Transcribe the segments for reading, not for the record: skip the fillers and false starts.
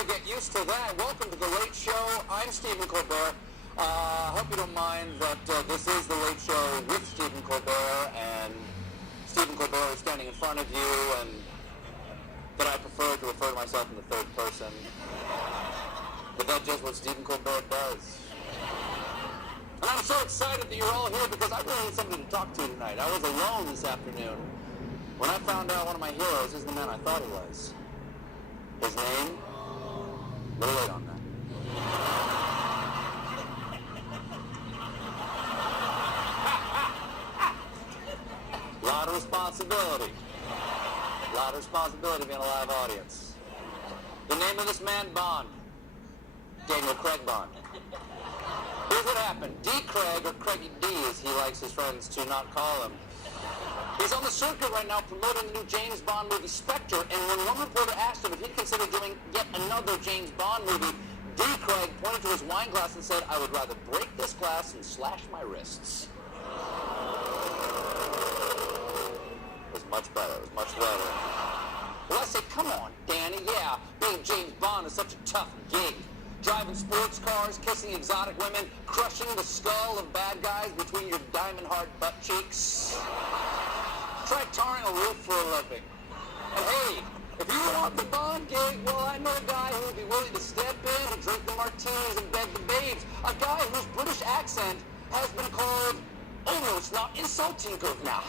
to get used to that. Welcome to The Late Show. I'm Stephen Colbert. Hope you don't mind that this is The Late Show with Stephen Colbert, and Stephen Colbert is standing in front of you, and that I prefer to refer to myself in the third person. But that's just what Stephen Colbert does. And I'm so excited that you're all here because I really need somebody to talk to tonight. I was alone this afternoon when I found out one of my heroes is the man I thought he was. His name? A little late on that. Lot of responsibility. Lot of responsibility being a live audience. The name of this man, Bond. Daniel Craig Bond. Here's what happened. D. Craig, or Craigie D, as he likes his friends to not call him. He's on the circuit right now promoting the new James Bond movie, Spectre, and when one reporter asked him if he'd consider doing yet another James Bond movie, D. Craig pointed to his wine glass and said, "I would rather break this glass and slash my wrists." It was much better. It was much better. Well, I said, come on, Danny, yeah, being James Bond is such a tough gig. Driving sports cars, kissing exotic women, crushing the skull of bad guys between your diamond-hard butt cheeks. Try tarring a roof for a living. And hey, if you want the Bond gig, well, I know a guy who would be willing to step in and drink the martinis and beg the babes. A guy whose British accent has been called almost not insulting good now.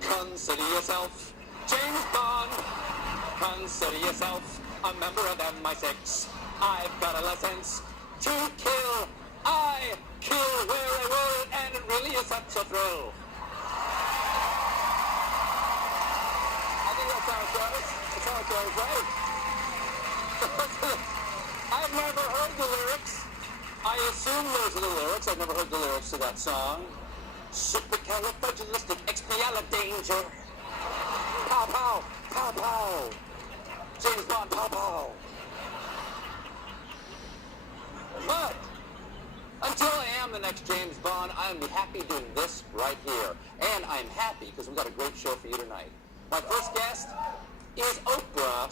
Consider yourself James Bond. Consider yourself a member of MI6. I've got a license to kill. I kill where I will, and it really is such a thrill. I think that's how it goes. That's how it goes, right? I've never heard the lyrics. I assume those are the lyrics. I've never heard the lyrics to that song. Supercalifragilisticexpialidocious. Pow, pow, pow, pow. James Bond, pow, pow. But until I am the next James Bond, I'm happy doing this right here. And I'm happy because we've got a great show for you tonight. My first guest is Oprah.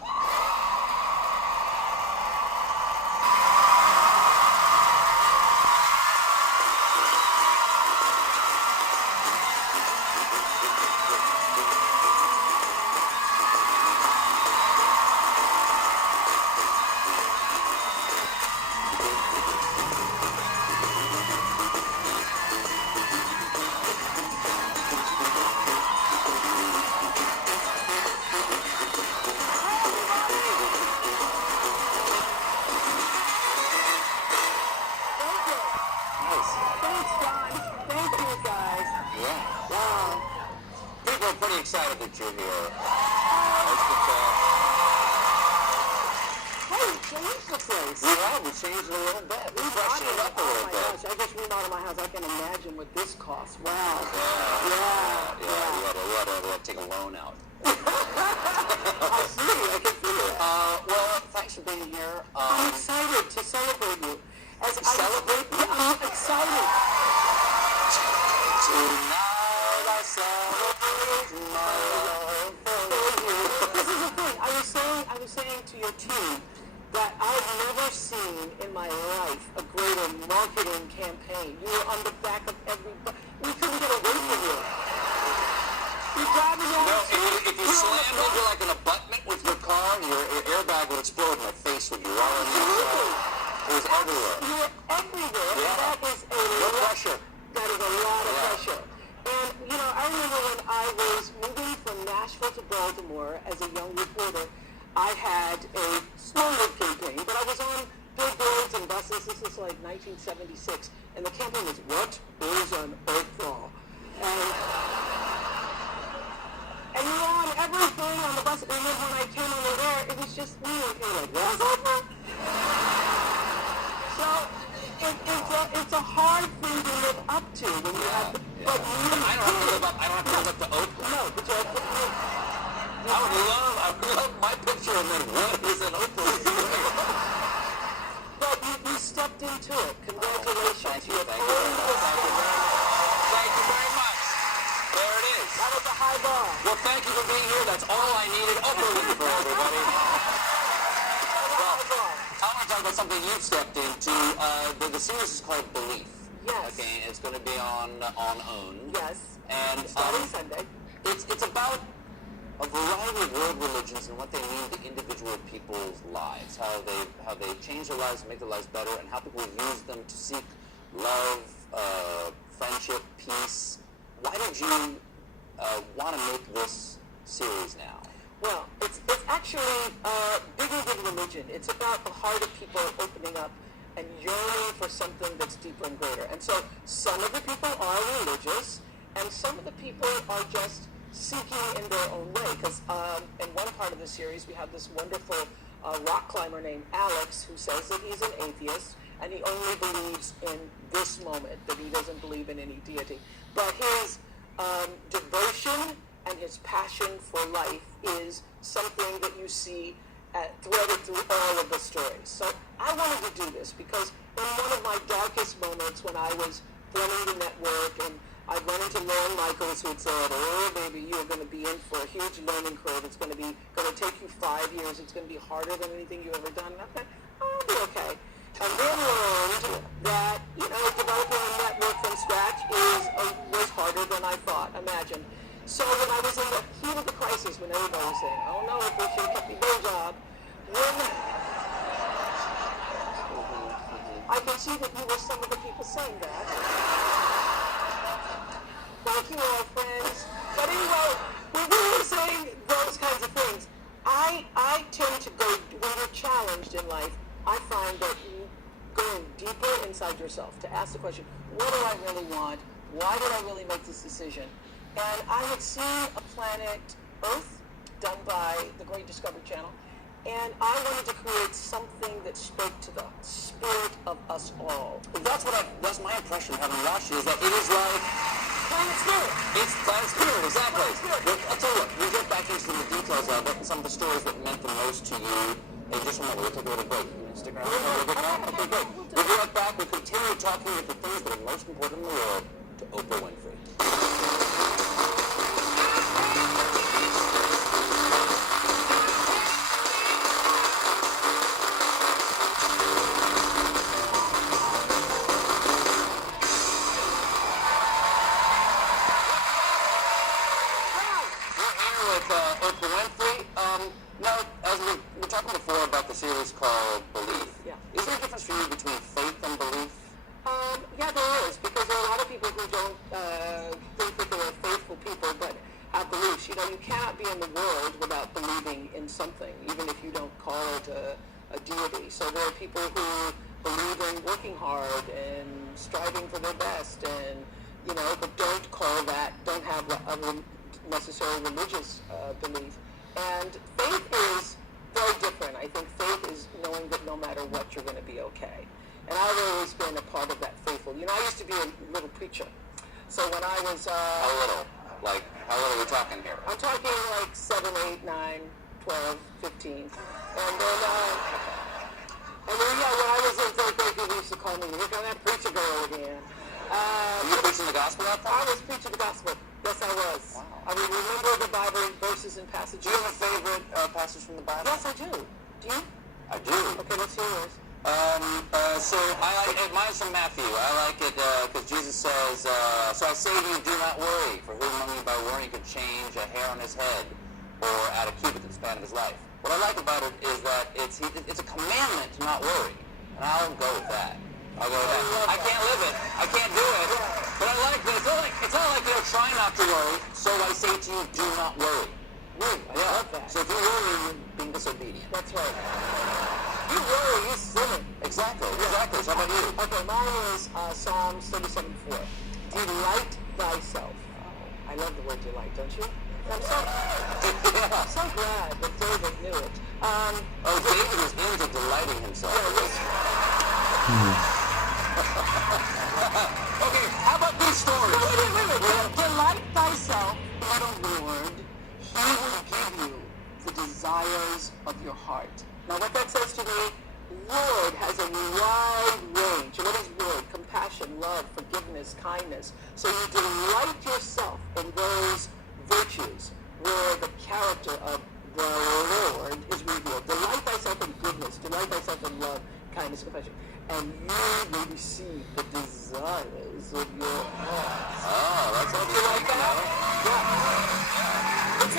Excited that you're here. Hey, we changed the place. We have. We changed it a little bit. We freshened it up a little bit. Oh my gosh, I just remodeled my house. I can imagine what this costs. Wow. Yeah. We had to take a loan out. I see. I can see it. Well, thanks for being here. I'm excited to celebrate you. Celebrate? I'm excited. Tonight I celebrate my love for you. This is the thing. I was saying to your team that I've never seen in my life a greater marketing campaign. You were on the back of everybody. We couldn't get away from you. You driving down the street. If you slammed into like an abutment with your car, your airbag would explode and my face would be rolling inside. It was everywhere. You were everywhere. Yeah. And that is a No pressure. That is a lot of pressure. And, you know, I remember when I was moving from Nashville to Baltimore as a young reporter, I had a small campaign, but I was on billboards and buses. This is like 1976. And the campaign was, "What is an Oprah?" And you were on everything on the bus. And then when I came over there, it was just me. And people were like, "What's Oprah?" So it's a hard thing to live up to when you have to, but you I don't have to live up to Oprah. No, but I would love my picture and then what is an Oprah? but you stepped into it. Congratulations. Thank you. You're Thank you. pulling the Thank you very much. Thank you very much. There it is. That was a high bar. Well, thank you for being here. That's all I needed. Oprah Winfrey, everybody. Well, I want to talk about something you've stepped into. The series is called Belief. Yes. Okay, it's going to be on OWN. Yes. And Starting Sunday. it's about a variety of world religions and what they mean to individual people's lives, how they change their lives, make their lives better, and how people use them to seek love, friendship, peace. Why did you want to make this series now? Well, it's actually bigger than religion. It's about the heart of people opening up and yearning for something that's deeper and greater. And so some of the people are religious, and some of the people are just seeking in their own way. Because in one part of the series, we have this wonderful rock climber named Alex who says that he's an atheist, and he only believes in this moment, that he doesn't believe in any deity. But his devotion and his passion for life is something that you see threaded through all of the stories. So I wanted to do this because in one of my darkest moments when I was running the network and I'd run into Lauren Michaels who had said, oh baby, you're going to be in for a huge learning curve. It's going to take you 5 years. It's going to be harder than anything you've ever done. And I thought, oh, I'll be okay. And then learned that, developing a network from scratch was harder than I thought. Imagine. So when I was in the heat of the crisis, when everybody was saying, oh no, if we should have kept your day job, I can see that you were some of the people saying that. Thank you all, friends. But anyway, when we were saying those kinds of things, I tend to go, when you're challenged in life, I find that you going deeper inside yourself to ask the question, what do I really want? Why did I really make this decision? And I had seen a planet Earth done by the Great Discovery Channel, and I wanted to create something that spoke to the spirit of us all. That's my impression having watched it, is that it is like Planet Spirit. It's Planet Spirit, exactly. Planet Spirit. Well, I'll tell you what, we'll get back into the details of it and some of the stories that meant the most to you. And just remember, we'll take a little break. You want to stick around for a little bit more? Okay, great. We'll be right back. We'll continue talking about the things that are most important in the world to Oprah Winfrey. Series called Belief. Yeah. Is there a difference for you between faith and belief? Yeah, there is, because there are a lot of people who don't think that they're faithful people, but have beliefs. You cannot be in the world without believing in something, even if you don't call it a deity. So there are people who believe in working hard and striving for their best, and but don't have a necessarily religious belief. And faith is very different. I think faith is knowing that no matter what, you're going to be okay. And I've always been a part of that faithful. I used to be a little preacher. So when I was... how little? Like, how little are we talking here? I'm talking like 7, 8, 9, 12, 15. And then when I was in third grade, people used to call me, here come that preacher girl again. Were you preaching the gospel out there? I was preaching the gospel. Yes, I was. Wow. I mean, remember the Bible verses and passages. Do you have a favorite passage from the Bible? Yes, I do. Do you? I do. Okay, let's hear yours. So I like it. Mine's from Matthew. I like it because Jesus says, so I say to you, do not worry, for who among you by worrying could change a hair on his head or add a cubit to the span of his life. What I like about it is that it's a commandment to not worry, and I'll go with that. I'll go with that. I can't live it. I can't do it. But I like that. It's not like try not to worry, so I say to you, do not worry. I love that. So if you worry, you're being disobedient. That's right. You worry, you sinning. Exactly. So how about you? Okay, mine is Psalms 37:4. Delight thyself. I love the word delight, don't you? I'm so glad that David knew it. David was into delighting himself. Okay, how about these stories? Wait. Delight thyself in the Lord. He will give you the desires of your heart. Now, what that says to me Lord has a wide range. What is Lord? Compassion, love, forgiveness, kindness. So you delight yourself in those virtues where the character of the Lord is revealed. Delight thyself in goodness. Delight thyself in love, kindness, compassion. And you will receive the desires of your heart. Oh, that's Don't you like that? Yeah. It's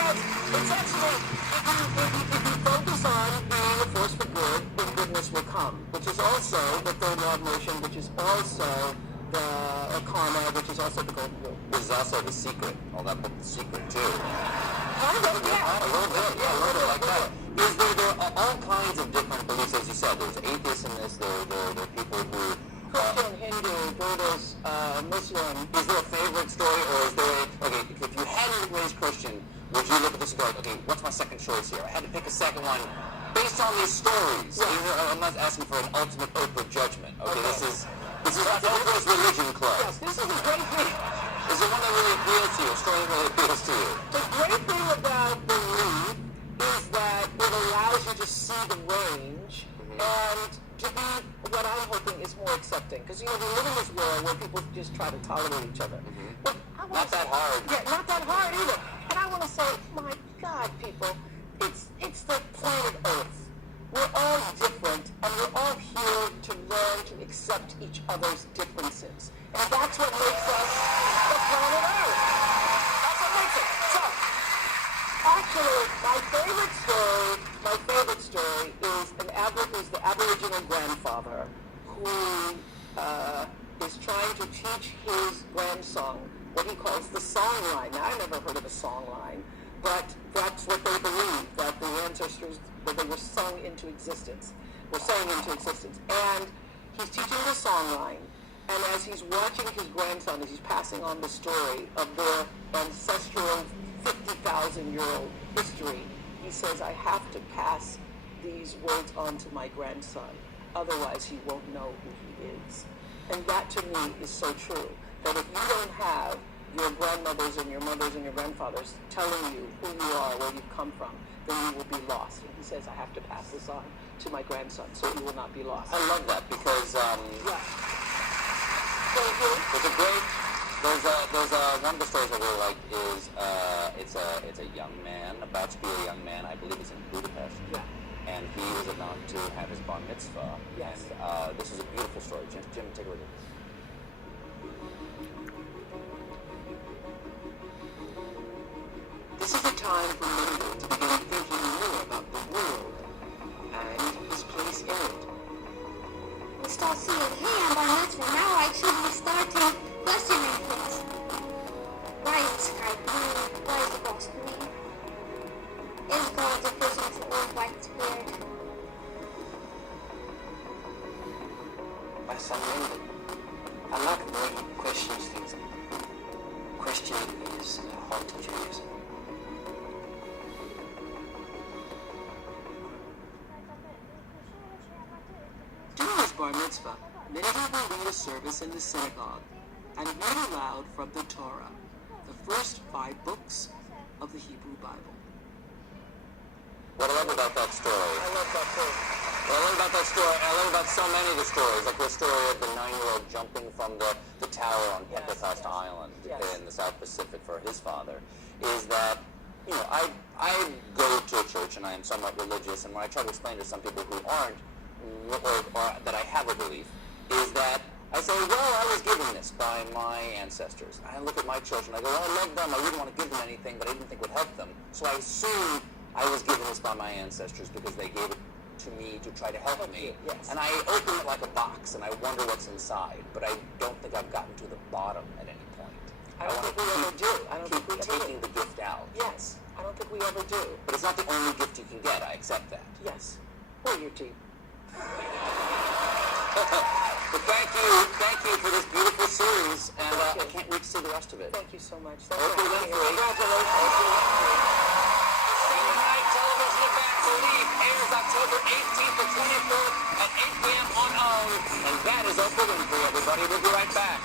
actually, if you focus on being a force for good, then goodness will come, which is also the third law of motion, which is also the karma, which is also the golden rule. This is also The Secret. All that book, The Secret, too. Kind of, yeah. A little bit like that. Because there are all kinds of different beliefs, as you said. There's atheists in this, there are people who... Christian, Hindu, Buddhist, Muslim. Is there a favorite story, or is there okay, if you hadn't been raised Christian, would you look at this and go, like, okay, what's my second choice here? I had to pick a second one based on these stories. Yeah. I'm not asking for an ultimate Oprah judgment. Okay, this is not Oprah's religion club. Yes, this is a great thing. Is there one that really appeals to you, a story that really appeals to you? The great thing about belief is that it allows you to see the range and to be what I'm hoping is more accepting. Because, we live in this world where people just try to tolerate each other. But I wanna Not that say- hard. Yeah, not that hard either. And I want to say, my God, people, it's the planet Earth. We're all different, and we're all here to learn to accept each other's differences. And that's what makes us the planet Earth. That's what makes it. So, actually, my favorite story is the Aboriginal grandfather who is trying to teach his grandson what he calls the song line. Now, I never heard of a song line, but that's what they believe, that the ancestors, that they were sung into existence, And he's teaching the song line, and as he's watching his grandson, as he's passing on the story of their ancestral 50,000-year-old history, he says, I have to pass these words on to my grandson, otherwise he won't know who he is. And that to me is so true, that if you don't have your grandmothers and your mothers and your grandfathers telling you who you are, where you've come from, then you will be lost. And he says, I have to pass this on to my grandson so he will not be lost. I love that because Yeah. Thank you. there's one of the stories I really like is it's a young man about to be a young man. I believe it's in Budapest. Yeah. And he was about to have his bar mitzvah. Yes. And this is a beautiful story. Jim, take a look at this. This is a time for Mendel to begin thinking more about the world and his place in it. We start seeing him by mitzvah. Now I should be starting questioning things. Why is the sky blue? Why is the box green? Is God the person with the old white beard? My son Mendel, I like the way he questions things. Questioning is hard to choose. During his bar mitzvah, Mendel will lead a service in the synagogue and read aloud from the Torah, the first 5 books of the Hebrew Bible. What I love about that story. I love that too. What I love about that story, I love about so many of the stories, like the story of the 9-year-old jumping from the tower on Yes, Pentecost yes, Island yes. in the South Pacific for his father, is that, I go to a church and I am somewhat religious, and when I try to explain to some people who aren't, or that I have a belief, is that I say, well, I was given this by my ancestors. I look at my children, I go, well, I love them, I wouldn't want to give them anything, but I didn't think would help them. So I assume I was given this by my ancestors because they gave it to me to try to help me. Yes. And I open it like a box and I wonder what's inside, but I don't think I've gotten to the bottom at any point. I don't think we ever do. I don't think we ever taking do. the gift out. Yes, I don't think we ever do. But it's not the only gift you can get, I accept that. Yes. Or your teeth. But thank you for this beautiful series, and I can't wait to see the rest of it. Thank you so much. Thanks Oprah for having me. Winfrey. Congratulations. Saturday Night Television Back Believe airs October 18th to 24th at 8 p.m. on OWN. And that is Oprah Winfrey, everybody. We'll be right back.